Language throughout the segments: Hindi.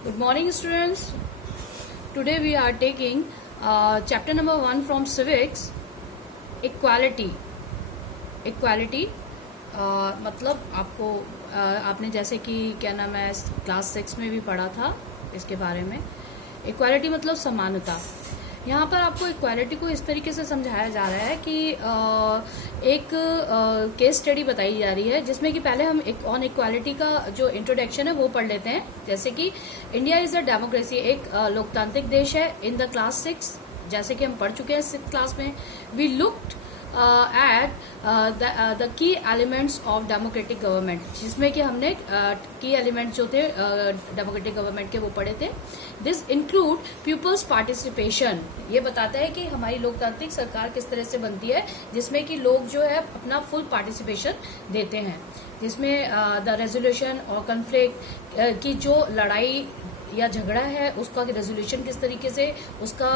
Good morning, students. Today we are taking chapter number 1 from civics, equality. Equality मतलब आपको आपने जैसे कि क्या नाम है क्लास 6 में भी पढ़ा था इसके बारे में। इक्वालिटी मतलब समानता। यहाँ पर आपको इक्वालिटी को इस तरीके से समझाया जा रहा है कि एक केस स्टडी बताई जा रही है जिसमें कि पहले हम एक ऑन इक्वालिटी का जो इंट्रोडक्शन है वो पढ़ लेते हैं। जैसे कि इंडिया इज अ डेमोक्रेसी, एक लोकतांत्रिक देश है। इन द क्लास 6 जैसे कि हम पढ़ चुके हैं 6th क्लास में, we looked at the key elements of democratic government, जिसमें कि हमने की एलिमेंट्स जो थे डेमोक्रेटिक गवर्नमेंट के वो पढ़े थे। दिस इंक्लूड पीपल्स पार्टिसिपेशन, ये बताता है कि हमारी लोकतांत्रिक सरकार किस तरह से बनती है, जिसमें कि लोग जो है अपना फुल पार्टिसिपेशन देते हैं, जिसमें द रेजोल्यूशन और कन्फ्लिक्ट की जो लड़ाई या झगड़ा है उसका रेजोल्यूशन किस तरीके से, उसका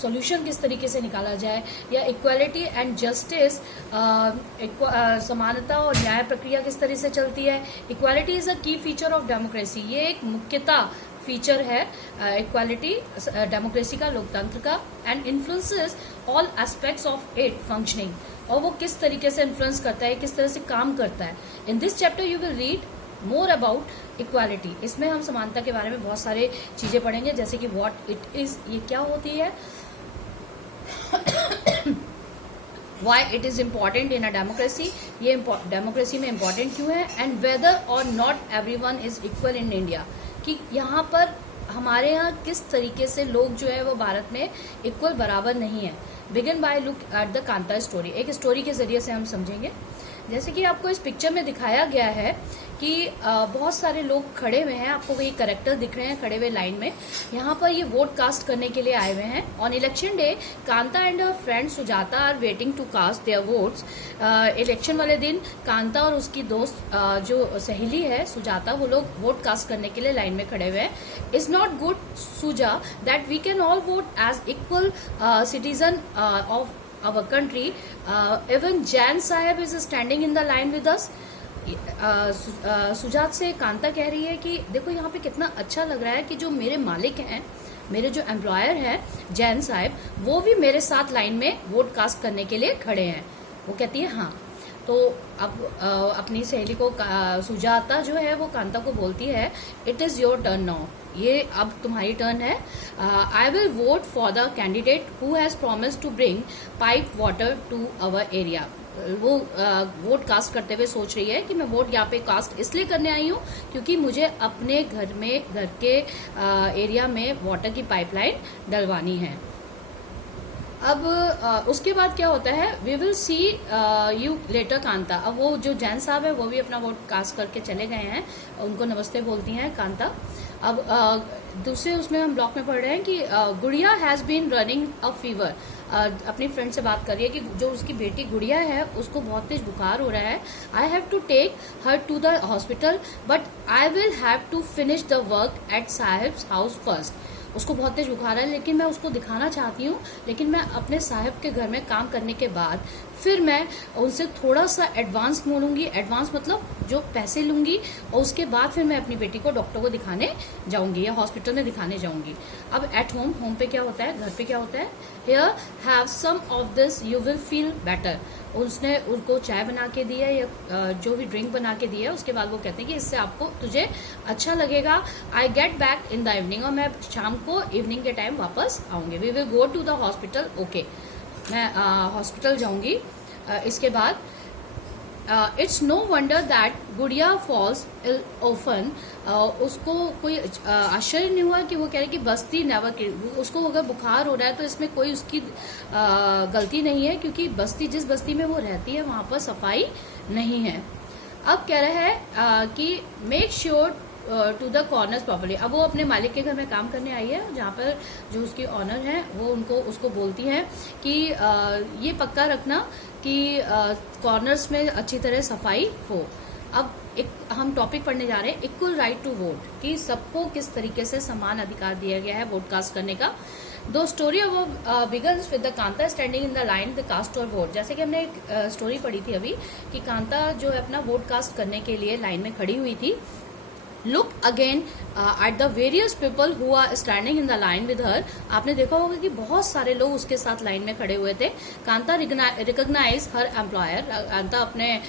सॉल्यूशन किस तरीके से निकाला जाए, या इक्वालिटी एंड जस्टिस, समानता और न्याय प्रक्रिया किस तरह से चलती है। इक्वालिटी इज अ की फीचर ऑफ डेमोक्रेसी, ये एक मुख्यतः फीचर है इक्वालिटी डेमोक्रेसी का, लोकतंत्र का। And influences all aspects of it functioning, और वो किस तरीके से इन्फ्लुएंस करता है, किस तरह से काम करता है। In this chapter you will read more about equality. इसमें हम समानता के बारे में बहुत सारे चीजें पढ़ेंगे, जैसे कि व्हाट इट इज, ये क्या होती है, why it is important in a democracy, ये डेमोक्रेसी में इम्पॉर्टेंट क्यों है, एंड वेदर और not everyone is equal in India, कि यहाँ पर हमारे यहाँ किस तरीके से लोग जो है वो भारत में इक्वल बराबर नहीं है। Begin by look at the Kanta story, एक स्टोरी के जरिए से हम समझेंगे। जैसे कि आपको इस पिक्चर में दिखाया गया है कि बहुत सारे लोग खड़े हुए हैं, आपको ये करेक्टर दिख रहे हैं खड़े हुए लाइन में। यहाँ पर ये वोट कास्ट करने के लिए आए हुए हैं। On election day Kanta and her friend Sujata are waiting to cast their votes. Election वाले दिन कांता और उसकी दोस्त जो सहेली है सुजाता, वो लोग वोट कास्ट करने के लिए लाइन में खड़े हुए हैं। Is not good Suja that we can all vote as equal citizen of our country, even Jan Sahib is standing in the line with us. Sujat से कांता कह रही है कि देखो यहाँ पे कितना अच्छा लग रहा है कि जो मेरे मालिक हैं, मेरे जो एम्प्लॉयर हैं जैन साहब, वो भी मेरे साथ लाइन में वोट कास्ट करने के लिए खड़े हैं। वो कहती है हाँ। तो अब अपनी सहेली को सुजाता जो है वो कांता को बोलती है, it is your turn now, ये अब तुम्हारी टर्न है। I will vote for the candidate who has promise to bring pipe water to our area. वो वोट कास्ट करते हुए सोच रही है कि मैं वोट यहाँ पे कास्ट इसलिए करने आई हूँ क्योंकि मुझे अपने घर के एरिया में वाटर की पाइपलाइन डलवानी है। अब उसके बाद क्या होता है, we will see you later Kanta. अब वो जो जैन साहब है वो भी अपना वोट कास्ट करके चले गए हैं, उनको नमस्ते बोलती हैं कांता। अब दूसरे उसमें हम ब्लॉक में पढ़ रहे हैं कि Gudiya has been running a fever. अपनी फ्रेंड से बात कर रही है कि जो उसकी बेटी गुड़िया है उसको बहुत तेज बुखार हो रहा है। I have to take her to the hospital but I will have to finish the work at sahib's house first. उसको बहुत तेज बुखार है लेकिन मैं उसको दिखाना चाहती हूँ, लेकिन मैं अपने साहब के घर में काम करने के बाद फिर मैं उनसे थोड़ा सा एडवांस मोड़ूंगी। एडवांस मतलब जो पैसे लूंगी, और उसके बाद फिर मैं अपनी बेटी को डॉक्टर को दिखाने जाऊंगी या हॉस्पिटल में दिखाने जाऊंगी। अब एट होम, होम पे क्या होता है, घर पे क्या होता है, here have some of this you will feel better. उसने उनको चाय बना के दी है या जो भी ड्रिंक बना के दी है, उसके बाद वो कहते हैं कि इससे आपको तुझे अच्छा लगेगा। I get back in the evening, और मैं शाम को इवनिंग के टाइम वापस आऊंगी। We will go to the hospital, okay, मैं हॉस्पिटल जाऊंगी। इसके बाद it's no wonder that Gudiya falls ill often. उसको कोई आश्चर्य नहीं हुआ कि वो कह रहे कि बस्ती नेवर, उसको अगर बुखार हो रहा है तो इसमें कोई उसकी गलती नहीं है, क्योंकि बस्ती जिस बस्ती में वो रहती है वहां पर सफाई नहीं है। अब कह रहा है कि make sure to the corners properly. अब वो अपने मालिक के घर में काम करने आई है, जहाँ पर जो उसकी ऑनर है वो उसको बोलती है कि ये पक्का रखना कि कॉर्नर्स में अच्छी तरह सफाई हो। अब एक हम टॉपिक पढ़ने जा रहे हैं, इक्वल राइट टू वोट, कि सबको किस तरीके से समान अधिकार दिया गया है वोट कास्ट करने का। The story of begins with the Kanta standing in the line the cast her vote. जैसे कि हमने एक स्टोरी पढ़ी थी अभी कि कांता जो है अपना वोट कास्ट करने के लिए लाइन में खड़ी हुई थी, look again at the various people who are standing in the line with her. आपने देखा होगा कि बहुत सारे लोग उसके साथ लाइन में खड़े हुए थे। कांता रिकॉग्नाइज हर एम्प्लॉयर। कांता अपने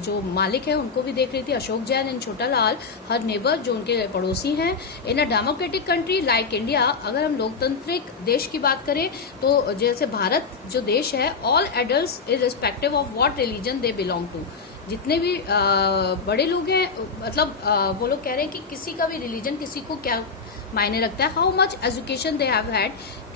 जो मालिक है उनको भी देख रही थी, अशोक जैन एंड छोटा लाल, हर नेबर जो उनके पड़ोसी हैं। In a democratic country like India, अगर हम लोकतांत्रिक देश की बात करें तो जैसे भारत जो देश है, all adults irrespective of what religion they belong to. जितने भी बड़े लोग हैं, मतलब वो लोग कह रहे हैं कि किसी का भी रिलीजन किसी को क्या मायने रखता है। How much education they have had,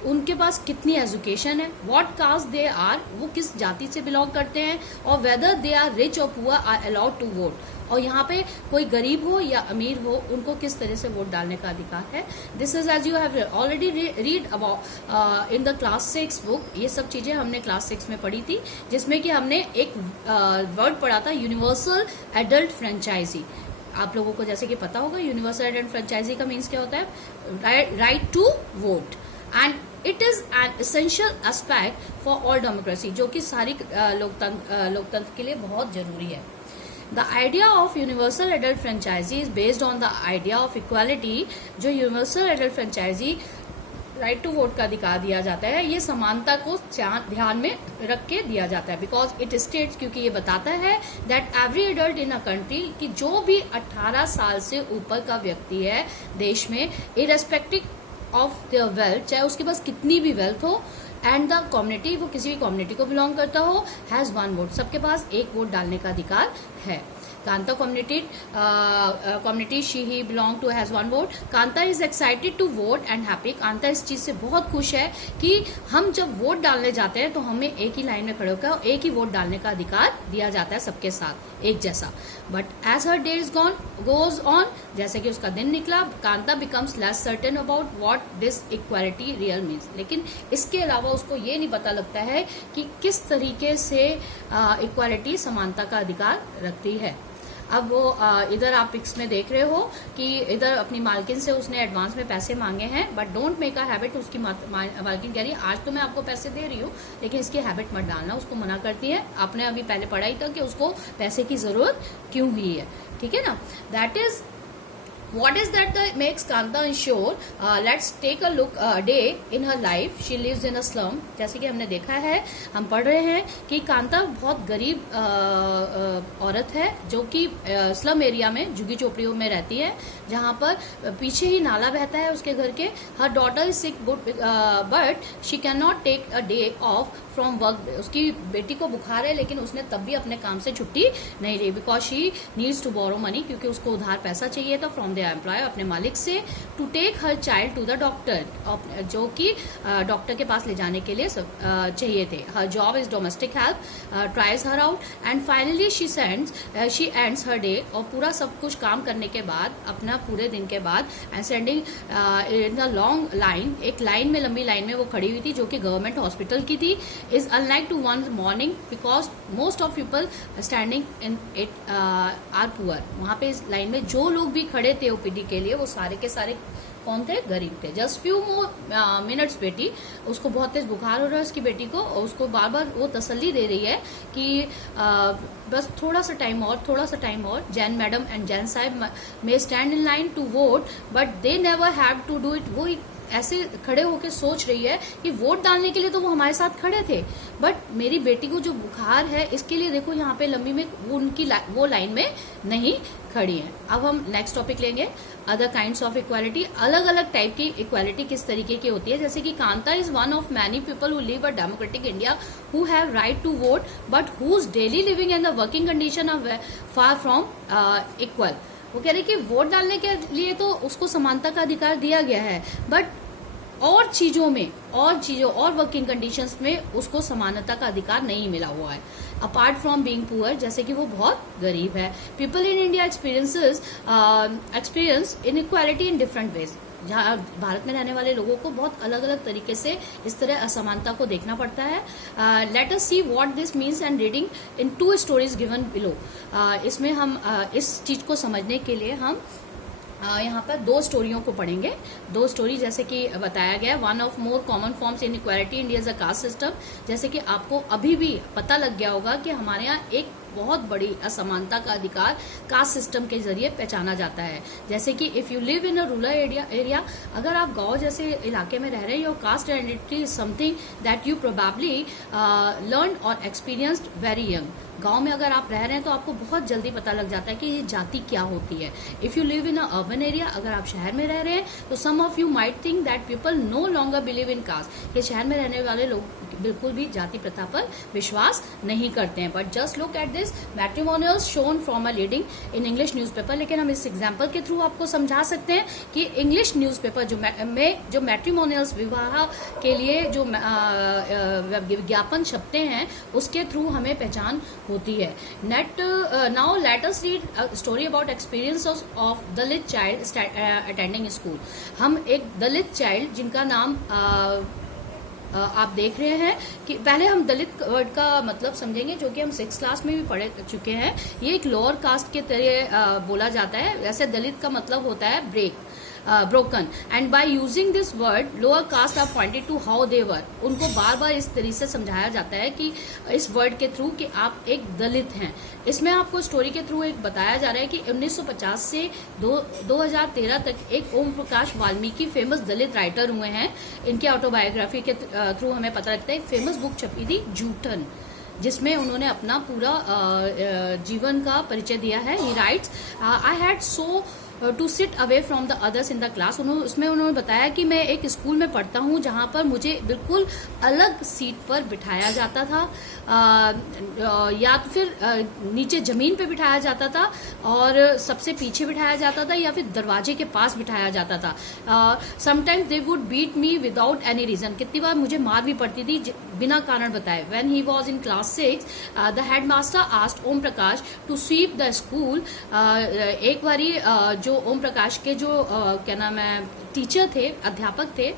उनके पास कितनी एजुकेशन है, व्हाट कास्ट दे आर, वो किस जाति से बिलोंग करते हैं, और whether they are rich or poor are allowed to vote. और यहाँ पे कोई गरीब हो या अमीर हो, उनको किस तरह से वोट डालने का अधिकार है। This is as you have already read about in the class 6 book. ये सब चीजें हमने क्लास 6 में पढ़ी थी, जिसमें कि हमने एक वर्ड पढ़ा था, यूनिवर्सल एडल्ट फ्रेंचाइजी। आप लोगों को जैसे कि पता होगा यूनिवर्सल एडल्ट फ्रेंचाइजी का मीन्स क्या होता है, right to vote, and it is an essential aspect for all democracy, जो कि सारी लोकतंत्र के लिए बहुत जरूरी है। The idea of universal adult franchisee is based on the idea of equality। जो universal adult franchisee right to vote का अधिकार दिया जाता है, ये समानता को ध्यान में रख के दिया जाता है। बिकॉज इट स्टेट्स, क्योंकि ये बताता है that every adult in a country, कि जो भी 18 साल से ऊपर का व्यक्ति है देश में, इरेस्पेक्टिव ऑफ देयर वेल्थ, चाहे उसके पास कितनी भी वेल्थ हो, एंड द कम्युनिटी, वो किसी भी कम्युनिटी को बिलोंग करता हो, हैज 1 वोट, सबके पास 1 वोट डालने का अधिकार है। Kanta community she he belong to has 1 vote। Kanta is excited to vote and happy। Kanta इस चीज से बहुत खुश है कि हम जब वोट डालने जाते हैं तो हमें एक ही लाइन में खड़े होकर एक ही वोट डालने का अधिकार दिया जाता है, सबके साथ एक जैसा। But as her days goes on, जैसे कि उसका दिन निकला, Kanta becomes less certain about what this equality real means. लेकिन इसके अलावा उसको ये नहीं पता लगता है कि किस तरीके से इक्वालिटी, समानता का अधिकार रखती है। अब वो इधर आप पिक्स में देख रहे हो कि इधर अपनी मालकिन से उसने एडवांस में पैसे मांगे हैं, but don't make a habit. उसकी मालकिन कह रही है आज तो मैं आपको पैसे दे रही हूँ, लेकिन इसकी हैबिट मत डालना, उसको मना करती है। आपने अभी पहले पढ़ा ही था कि उसको पैसे की जरूरत क्यों हुई है, ठीक है ना। That is what is that makes Kanta unsure। Let's take a look day in her life। She lives in a slum। जैसे कि हमने देखा है, हम पढ़ रहे हैं कि कांता बहुत गरीब औरत है, जो कि स्लम एरिया में झुग्गी झोपड़ियों में रहती है, जहाँ पर पीछे ही नाला बहता है उसके घर के। Her daughter is sick but she can not take a day off from work. उसकी बेटी को बुखार है, लेकिन उसने तब भी अपने काम से छुट्टी नहीं ली, because she needs to borrow money, क्योंकि उसको उधार पैसा चाहिए था फ्रॉम द एम्प्लॉयर, अपने मालिक से, to take her child to the doctor, जो कि डॉक्टर के पास ले जाने के लिए चाहिए थे। Her job is domestic help, tries her out, and finally she ends her day. और पूरा सब कुछ काम करने के बाद, अपना पूरे दिन के बाद, and sending in the long line, एक लाइन में, लंबी लाइन में वो खड़ी हुई थी, जो कि गवर्नमेंट हॉस्पिटल की थी। is unlike to one morning because most of people standing in it are poor। वहाँ पे इस लाइन में जो लोग भी खड़े थे ओपीडी के लिए, वो सारे के सारे कौन थे, गरीब थे। जस्ट फ्यू मोर मिनट्स, बेटी, उसको बहुत तेज बुखार हो रहा है उसकी बेटी को, और उसको बार बार वो तसल्ली दे रही है कि बस थोड़ा सा टाइम और, थोड़ा सा टाइम और। Jain madam and Jain sahab may stand in line to vote but they never have to do it. वो ऐसे खड़े होकर सोच रही है कि वोट डालने के लिए तो वो हमारे साथ खड़े थे, बट मेरी बेटी को जो बुखार है, इसके लिए देखो यहाँ पे लंबी में वो लाइन में नहीं खड़ी है। अब हम नेक्स्ट टॉपिक लेंगे, अदर काइंड्स ऑफ इक्वालिटी। अलग अलग टाइप की इक्वालिटी किस तरीके की होती है, जैसे कि Kanta is one of many people who live a democratic India who have right to vote but whose daily living and the working condition are far from equal. वो कह रहे कि वोट डालने के लिए तो उसको समानता का अधिकार दिया गया है, बट और चीजों और वर्किंग कंडीशंस में उसको समानता का अधिकार नहीं मिला हुआ है, अपार्ट फ्रॉम बीइंग पुअर, जैसे कि वो बहुत गरीब है। People in India experience inequality in different ways. जहाँ भारत में रहने वाले लोगों को बहुत अलग अलग तरीके से इस तरह असमानता को देखना पड़ता है। Let us see what this means and reading in 2 stories given below. इसमें हम इस चीज को समझने के लिए हम यहाँ पर 2 स्टोरियों को पढ़ेंगे। 2 स्टोरी, जैसे कि बताया गया, one of more common forms in equality India is a caste system. जैसे कि आपको अभी भी पता लग गया होगा कि हमारे यहाँ एक बहुत बड़ी असमानता का अधिकार कास्ट सिस्टम के जरिए पहचाना जाता है। जैसे कि if you live in a rural area, अगर आप गांव जैसे इलाके में रह रहे हैं, your cast identity is something that you probably learn और एक्सपीरियंस्ड वेरी यंग। गांव में अगर आप रह रहे हैं तो आपको बहुत जल्दी पता लग जाता है कि ये जाति क्या होती है। If you live in a urban area, अगर आप शहर में रह रहे हैं तो some of you might think that people no longer believe in caste, कि शहर में रहने वाले लोग बिल्कुल भी जाति प्रथा पर विश्वास नहीं करते हैं। But just look at this matrimonials shown from a leading in English newspaper. लेकिन हम इस एग्जाम्पल के थ्रू आपको समझा सकते हैं कि इंग्लिश न्यूज़पेपर जो मैट्रिमोनियल्स विवाह के लिए जो विज्ञापन छपते हैं उसके थ्रू हमें पहचान होती है। Now let us read story about experience of Dalit child attending school. हम एक दलित चाइल्ड जिनका नाम आप देख रहे हैं कि पहले हम दलित वर्ड का मतलब समझेंगे, जो कि हम 6th क्लास में भी पढ़ चुके हैं। ये एक लोअर कास्ट के तरह बोला जाता है। वैसे दलित का मतलब होता है broken, and by using this word lower caste are pointed to how they were. उनको बार बार इस तरीके से समझाया जाता है कि इस वर्ड के थ्रू कि आप एक दलित हैं। इसमें आपको स्टोरी के थ्रू एक बताया जा रहा है कि 1950 से 2013 तक एक ओम प्रकाश वाल्मीकि फेमस दलित राइटर हुए हैं। इनकी ऑटोबायोग्राफी के थ्रू हमें पता लगता है। फेमस बुक छपी थी जूठन, जिसमें उन्होंने अपना पूरा जीवन का परिचय दिया है। He writes, I had so to sit away from the others in the class. उसमें उन्होंने बताया कि मैं एक स्कूल में पढ़ता हूँ जहाँ पर मुझे बिल्कुल अलग सीट पर बिठाया जाता था, या तो फिर नीचे जमीन पे बिठाया जाता था और सबसे पीछे बिठाया जाता था, या फिर दरवाजे के पास बिठाया जाता था। Sometimes they would beat me without any reason. कितनी बार मुझे मार भी पड़ती थी बिना कारण बताए। When he was in class 6, the headmaster asked Om Prakash to sweep the school. एक बारी जो ओम प्रकाश के जो क्या नाम है टीचर थे, अध्यापक थे,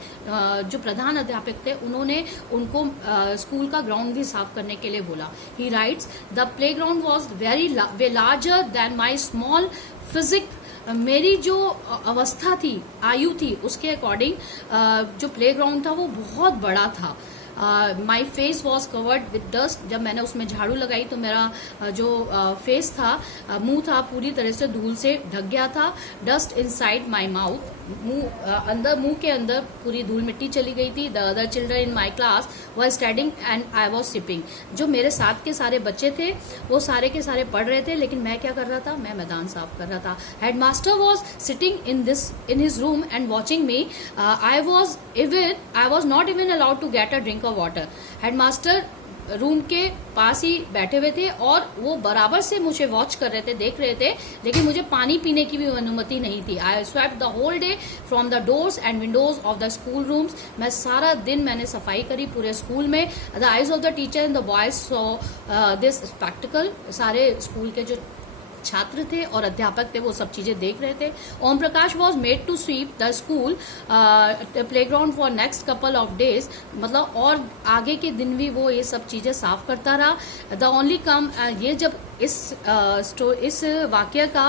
जो प्रधान अध्यापक थे, उन्होंने उनको स्कूल का ग्राउंड भी साफ करने के लिए बोला। He writes, the play ground was very larger than my small physique. मेरी जो अवस्था थी, आयु थी, उसके अकॉर्डिंग जो प्ले ग्राउंड था वो बहुत बड़ा था। My face was covered with dust. जब मैंने उसमें झाड़ू लगाई तो मेरा जो फेस था, मुंह था, पूरी तरह से धूल से ढक गया था। डस्ट इनसाइड माई माउथ, मुंह के अंदर पूरी धूल मिट्टी चली गई थी। The other children in my class were studying and I was sipping. जो मेरे साथ के सारे बच्चे थे वो सारे के सारे पढ़ रहे थे, लेकिन मैं क्या कर रहा था? मैं मैदान साफ कर रहा था। Headmaster was sitting in his room and watching me. I was not even allowed to get a drink of water. Headmaster room के पास ही बैठे हुए थे और वो बराबर से मुझे वॉच कर रहे थे, देख रहे थे, लेकिन मुझे पानी पीने की भी अनुमति नहीं थी। I swept the whole day from the doors and windows of the school rooms. मैं सारा दिन मैंने सफाई करी पूरे स्कूल में। The eyes of the teacher and the boys saw this spectacle. सारे स्कूल के जो छात्र थे और अध्यापक थे वो सब चीजें देख रहे थे। Om Prakash was made to sweep the school playground for next couple of days. मतलब और आगे के दिन भी वो ये सब चीजें साफ करता रहा। द ओनली कम, ये जब इस वाक्य का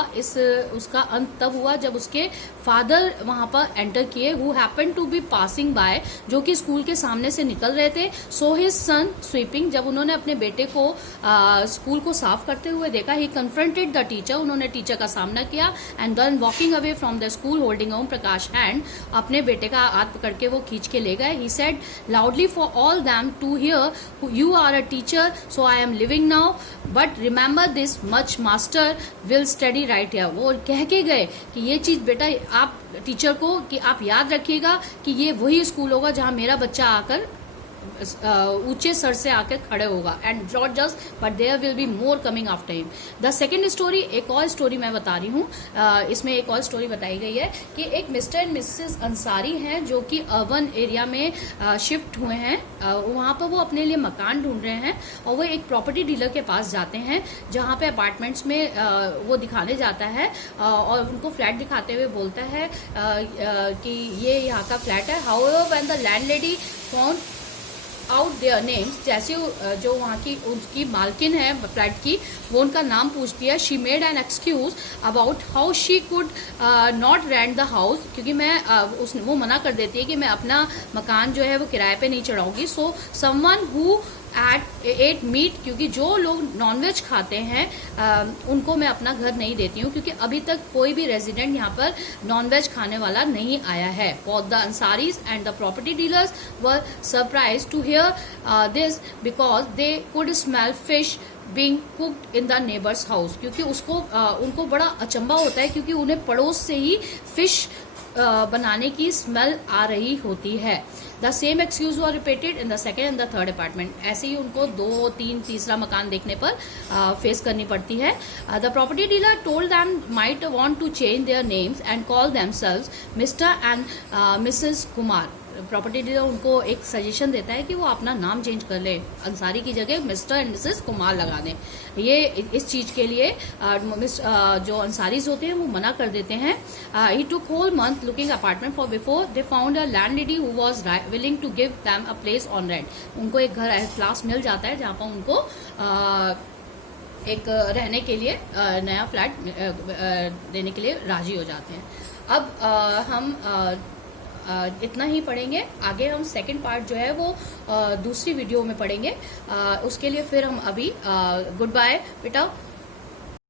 उसका अंत तब हुआ जब उसके फादर वहां पर एंटर किए, who happen to be passing by, जो कि स्कूल के सामने से निकल रहे थे। सो हिज सन स्वीपिंग, जब उन्होंने अपने बेटे को स्कूल को साफ करते हुए देखा, ही कन्फ्रंटेड द टीचर, उन्होंने टीचर का सामना किया। And then walking away from the school holding Om Prakash hand, अपने बेटे का हाथ पकड़ के वो खींच के ले गए। He said loudly for all them to hear, you are a teacher so I am living now, but remember this much master will study right here. वो कह के गए कि ये चीज बेटा आप टीचर को कि आप याद रखिएगा कि ये वही स्कूल होगा जहां मेरा बच्चा आकर ऊंचे सर से आकर खड़े होगा। And not just but there will be more coming after him. The second story, एक और स्टोरी मैं बता रही हूँ। इसमें एक और स्टोरी बताई गई है कि एक मिस्टर एंड मिसेस अंसारी हैं जो कि अर्बन एरिया में शिफ्ट हुए हैं। वहाँ पर वो अपने लिए मकान ढूंढ रहे हैं और वो एक प्रॉपर्टी डीलर के पास जाते हैं जहाँ पे अपार्टमेंट्स में वो दिखाने जाता है और उनको फ्लैट दिखाते हुए बोलता है कि ये यहाँ का फ्लैट है। However when the landlady found out their names, जैसे जो वहाँ की उनकी मालकिन है फ्लैट की, वो उनका नाम पूछती है। She made an excuse about how she could not rent the house, क्योंकि वो मना कर देती है कि मैं अपना मकान जो है वो किराए पे नहीं चढ़ाऊंगी। So someone who eat meat, क्योंकि जो लोग नॉनवेज खाते हैं उनको मैं अपना घर नहीं देती हूँ, क्योंकि अभी तक कोई भी रेजिडेंट यहाँ पर नॉनवेज खाने वाला नहीं आया है. Both the Ansaris and the property dealers were surprise to hear this because they could smell fish being cooked in the neighbours house. क्योंकि उनको बड़ा अचंभा होता है, क्योंकि उन्हें पड़ोस से ही फिश बनाने की स्मेल आ रही होती है. The same excuse were repeated in the second and the third apartment. ऐसे ही उनको 2, 3, तीसरा मकान देखने पर फेस करनी पड़ती है. The property dealer told them might want to change their names and call themselves Mr and Mrs Kumar. Property dealer उनको एक सजेशन देता है कि वो अपना नाम चेंज कर ले, अंसारी की जगह मिस्टर एंड मिसेस कुमार लगा दें. ये इस चीज के लिए जो अंसारीज होते हैं वो मना कर देते हैं. He took whole month looking apartment for before they found a landlady who was willing to give them a place on rent. उनको एक घर क्लास मिल जाता है जहाँ पर उनको एक रहने के लिए नया फ्लैट देने के लिए राजी हो जाते हैं. अब हम इतना ही पढ़ेंगे. आगे हम सेकंड पार्ट जो है वो दूसरी वीडियो में पढ़ेंगे. उसके लिए फिर हम अभी गुड बाय बेटा.